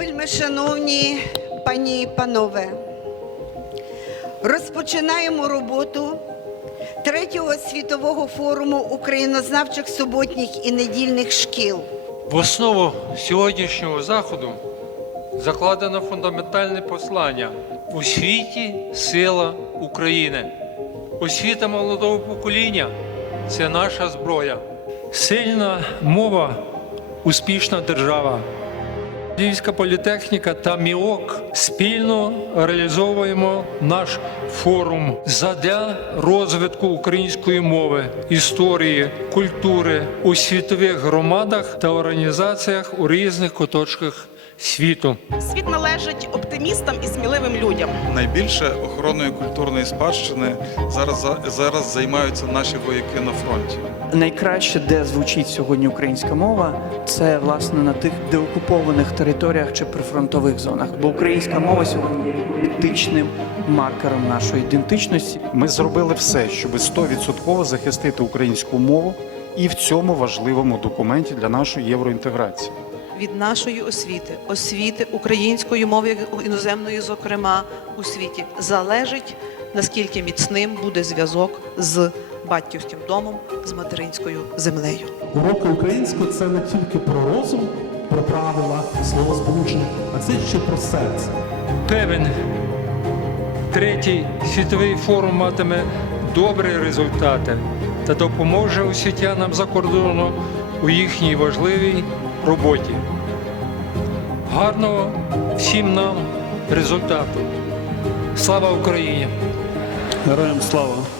Вельми шановні пані і панове, розпочинаємо роботу третього світового форуму українознавчих суботніх і недільних шкіл. В основу сьогоднішнього заходу закладено фундаментальне послання у світі сила України. Освіта молодого покоління це наша зброя. Сильна мова успішна держава. Львівська політехніка та МІОК спільно реалізовуємо наш форум задля розвитку української мови, історії, культури у світових громадах та організаціях у різних куточках світу. Світ належить оптимістам і сміливим людям. Найбільше охороною культурної спадщини зараз зараз займаються наші вояки на фронті. Найкраще, де звучить сьогодні українська мова, це власне на тих деокупованих територіях чи прифронтових зонах. Бо українська мова сьогодні є політичним маркером нашої ідентичності. Ми зробили все, щоб 100% захистити українську мову і в цьому важливому документі для нашої євроінтеграції. від нашої освіти, освіти української мови, як іноземної, зокрема у світі, залежить наскільки міцним буде зв'язок з батьківським домом, з материнською землею. Уроки української це не тільки про розум, про правила, словосполучення, а це ще про серце. Певен, третій світовий форум матиме добрі результати та допоможе освітянам за кордону у їхній важливій роботі. Гарного всім нам результату. Слава Україні! Героям слава!